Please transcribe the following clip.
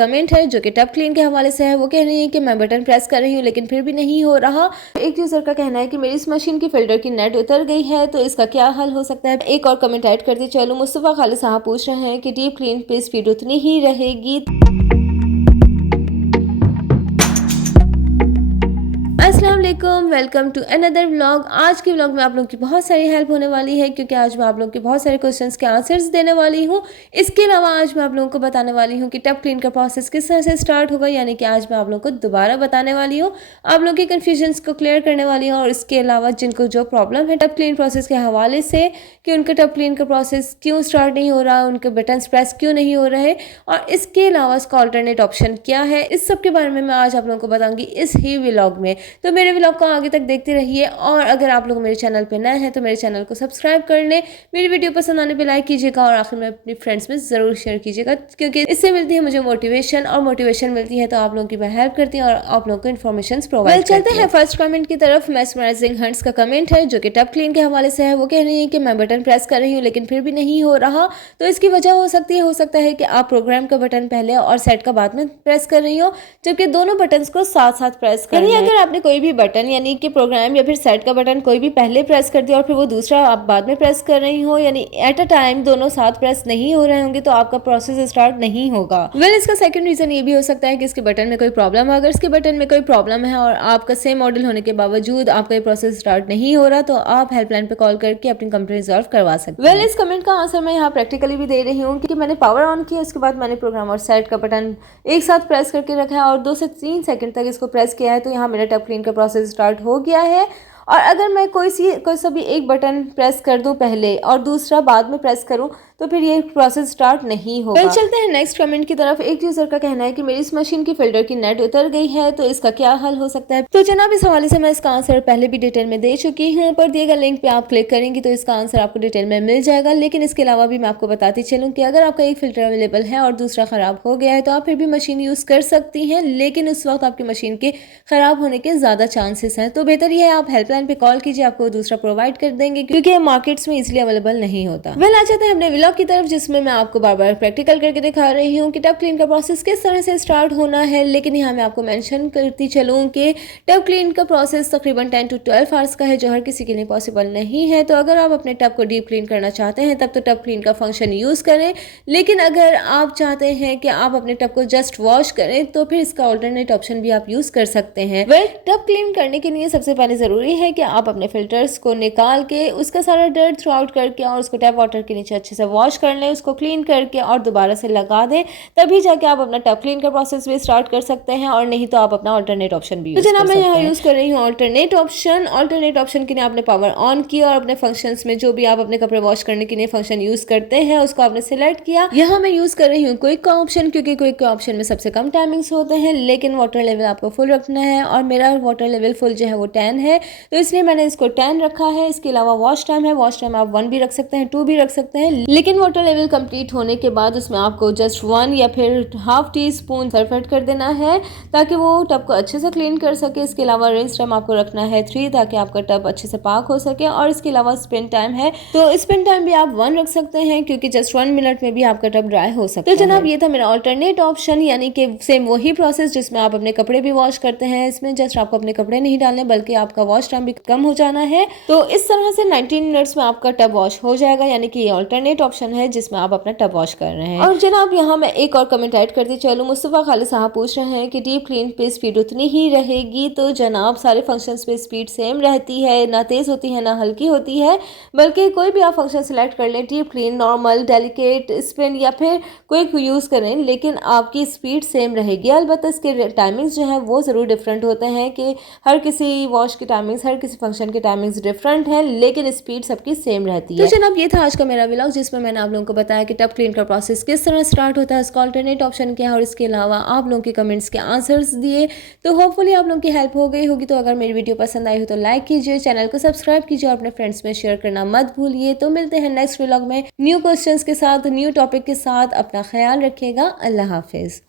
Comment है जो कि टब क्लीन के हवाले से है। वो कह रही है कि मैं बटन प्रेस कर रही हूँ लेकिन फिर भी नहीं हो रहा। एक यूजर का कहना है कि मेरी इस मशीन की फिल्टर की नेट उतर गई है, तो इसका क्या हल हो सकता है। एक और कमेंट ऐड करती चलो। मुस्तफा खालिद साहब पूछ रहे हैं कि डीप क्लीन पे स्पीड उतनी ही रहेगी। अस्सलाम वालेकुम, वेलकम टू अनदर व्लॉग। आज के व्लॉग में आप लोगों की बहुत सारी हेल्प होने वाली है क्योंकि आज मैं आप लोगों के बहुत सारे क्वेश्चंस के आंसर्स देने वाली हूँ। इसके अलावा आज मैं आप लोगों को बताने वाली हूँ कि टब क्लीन का प्रोसेस किस तरह से स्टार्ट होगा, यानी कि आज मैं आप लोगों को दोबारा बताने वाली हूँ, आप लोगों के कन्फ्यूजन्स को क्लियर करने वाली हूँ। और इसके अलावा जिनको जो प्रॉब्लम है टब क्लीन प्रोसेस के हवाले से कि उनका टब क्लीन का प्रोसेस क्यों स्टार्ट नहीं हो रहा, उनके बटन प्रेस क्यों नहीं हो रहे, और इसके अलावा इसका ऑल्टरनेट ऑप्शन क्या है, इस सब के बारे में मैं आज आप लोगों को बताऊंगी इस ही व्लॉग में। तो मेरे व्लॉग को आगे तक देखते रहिए, और अगर आप लोग मेरे चैनल पे नए हैं तो मेरे चैनल को सब्सक्राइब कर लें, मेरी वीडियो पसंद आने पे लाइक कीजिएगा और आखिर में अपनी फ्रेंड्स में ज़रूर शेयर कीजिएगा क्योंकि इससे मिलती है मुझे मोटिवेशन, और मोटिवेशन मिलती है तो आप लोगों की मैं हेल्प करती हूँ और आप लोगों को इन्फॉर्मेशन प्रोवाइड चलते हैं फर्स्ट कमेंट की तरफ। मेस्मराइजिंग हंट्स का कमेंट है जो कि टब क्लीन के हवाले से है। वो कह रही है कि मैं बटन प्रेस कर रही हूँ लेकिन फिर भी नहीं हो रहा। तो इसकी वजह हो सकता है कि आप प्रोग्राम का बटन पहले और सेट का बाद में प्रेस कर रही हो, जबकि दोनों बटन को साथ साथ प्रेस करना है। अगर आपने कोई भी बटन यानी कि प्रोग्राम या फिर सेट का बटन कोई भी पहले प्रेस कर दिया और फिर वो दूसरा आप बाद में प्रेस कर रही हो, यानी एट अ टाइम दोनों साथ प्रेस नहीं हो रहे होंगे, तो आपका प्रोसेस स्टार्ट नहीं होगा। इसका सेकंड रीजन ये भी हो सकता है कि इसके बटन में कोई प्रॉब्लम है। अगर इसके बटन में कोई प्रॉब्लम है और आपका सेम मॉडल होने के बावजूद आपका ये प्रोसेस स्टार्ट नहीं हो रहा, तो आप हेल्पलाइन पे कॉल करके अपनी कंप्लेंट रिजॉल्व करवा सकते हैं। इस कमेंट का आंसर मैं यहाँ प्रैक्टिकली भी दे रही हूँ कि मैंने पावर ऑन किया, उसके बाद मैंने प्रोग्राम और सेट का बटन एक साथ प्रेस करके रखा है और 2 से 3 सेकंड तक इसको प्रेस किया है, तो यहाँ मेरा टब क्लीन का प्रोसेस स्टार्ट हो गया है। और अगर मैं कोई सा भी एक बटन प्रेस कर दूं पहले और दूसरा बाद में प्रेस करूं, तो फिर ये प्रोसेस स्टार्ट नहीं होगा। चलते हैं नेक्स्ट कमेंट की तरफ। एक यूजर का कहना है कि मेरी इस मशीन की फिल्टर की नेट उतर गई है, तो इसका क्या हल हो सकता है। तो जनाब इस हवाले से मैं इसका आंसर पहले भी डिटेल में दे चुकी हूँ। ऊपर दिए गए लिंक पे आप क्लिक करेंगी तो इसका आंसर आपको डिटेल में मिल जाएगा। लेकिन इसके अलावा भी मैं आपको बताती चलूँ कि अगर आपका एक फिल्टर अवेलेबल है और दूसरा खराब हो गया है, तो आप फिर भी मशीन यूज कर सकती हैं, लेकिन उस वक्त आपकी मशीन के खराब होने के ज्यादा चांसेस हैं। तो बेहतर यह है आप हेल्पलाइन पे कॉल कीजिए, आपको दूसरा प्रोवाइड कर देंगे क्योंकि मार्केट्स में इजिली अवेलेबल नहीं होता। आ जाते हैं अपने व्लॉग की तरफ, जिसमें मैं आपको बार बार प्रैक्टिकल करके दिखा रही हूँ कि टब क्लीन का प्रोसेस किस तरह से स्टार्ट होना है। लेकिन यहाँ मैं आपको मेंशन करती चलूँ कि टब क्लीन का प्रोसेस तकरीबन 10 to 12 आवर्स का है, जो हर किसी के लिए पॉसिबल नहीं है। तो अगर आप अपने टब को डीप क्लीन करना चाहते हैं तब तो टब क्लीन का फंक्शन यूज करें, लेकिन अगर आप चाहते हैं कि आप अपने टब को जस्ट वॉश करें तो फिर इसका ऑल्टरनेट ऑप्शन भी आप यूज कर सकते हैं। टब क्लीन करने के लिए सबसे पहले जरूरी है कि आप अपने फिल्टर्स को निकाल के उसका सारा डर्ट थ्रू आउट करके और उसको टैप वाटर के नीचे अच्छे से वॉश कर लें, उसको क्लीन करके और दोबारा से लगा दें, तभी जाके आप अपना टब क्लीन का प्रोसेस भी स्टार्ट कर सकते हैं, और नहीं तो आप अपना ऑल्टरनेट ऑप्शन भी यूज कर सकते हैं। मैं यहाँ यूज कर रही हूँ ऑल्टरनेट ऑप्शन। ऑल्टरनेट ऑप्शन के लिए आपने पावर ऑन किया और अपने फंक्शंस में जो भी आप अपने कपड़े वॉश करने के लिए फंक्शन यूज करते हैं उसको आपने सिलेक्ट किया। यहाँ मैं यूज कर रही हूँ क्विक का ऑप्शन, क्योंकि क्विक के ऑप्शन में सबसे कम टाइमिंग्स होते हैं, लेकिन वाटर लेवल आपको फुल रखना है और मेरा वाटर लेवल फुल जो है वो 10 है, तो इसलिए मैंने इसको 10 रखा है। इसके अलावा वॉश टाइम है, वॉश टाइम आप 1 भी रख सकते हैं, 2 भी रख सकते हैं, लेकिन वाटर लेवल कंप्लीट होने के बाद उसमें आपको जस्ट 1 या फिर half tea spoon Surf add कर देना है ताकि वो टब को अच्छे से क्लीन कर सके। इसके अलावा रिंस टाइम आपको रखना है 3 ताकि आपका टब अच्छे से पाक हो सके, और इसके अलावा स्पिन टाइम है तो स्पिन टाइम भी आप 1 रख सकते हैं क्योंकि जस्ट 1 मिनट में भी आपका टब ड्राई हो सकता है। तो जनाब ये था मेरा ऑल्टरनेट ऑप्शन, यानी कि सेम वही प्रोसेस जिसमें आप अपने कपड़े भी वॉश करते हैं, इसमें जस्ट आपको अपने कपड़े नहीं डालने बल्कि आपका वॉश टाइम भी कम हो जाना है। तो इस तरह से 19 मिनट्स में आपका टब वॉश हो जाएगा, यानी कि ये ऑल्टरनेट ऑप्शन है जिसमें आप अपना टब वॉश कर रहे हैं। और जनाब यहाँ मैं एक और कमेंट ऐड करती चलूँ। मुस्तफा खालिद साहब पूछ रहे हैं कि डीप क्लीन पे स्पीड उतनी ही रहेगी। तो जनाब सारे फंक्शंस पे स्पीड सेम रहती है, ना तेज होती है ना हल्की होती है, बल्कि कोई भी आप फंक्शन सिलेक्ट कर लें, deep clean, normal, delicate, spin या फिर क्विक यूज करें, लेकिन आपकी स्पीड सेम रहेगी। अलबत्ता इसके टाइमिंग्स जो है वो जरूर डिफरेंट होते हैं कि हर किसी वॉश की टाइमिंग्स, हर किसी फंक्शन की टाइमिंग्स डिफरेंट है, लेकिन स्पीड सबकी सेम रहती है। तो जनाब ये था आज का मेरा व्लॉग, जिसमें मैंने आप लोगों को बताया कि टब क्लीन का प्रोसेस किस तरह स्टार्ट होता है, इसका ऑल्टरनेट ऑप्शन क्या है, और इसके अलावा आप लोगों के कमेंट्स के आंसर्स दिए। तो होपफुली आप लोगों की हेल्प हो गई होगी। तो अगर मेरी वीडियो पसंद आई हो तो लाइक कीजिए, चैनल को सब्सक्राइब कीजिए और अपने फ्रेंड्स में शेयर करना मत भूलिए। तो मिलते हैं नेक्स्ट व्लॉग में न्यू क्वेश्चंस के साथ, न्यू टॉपिक के साथ। अपना ख्याल रखिएगा। अल्लाह हाफिज।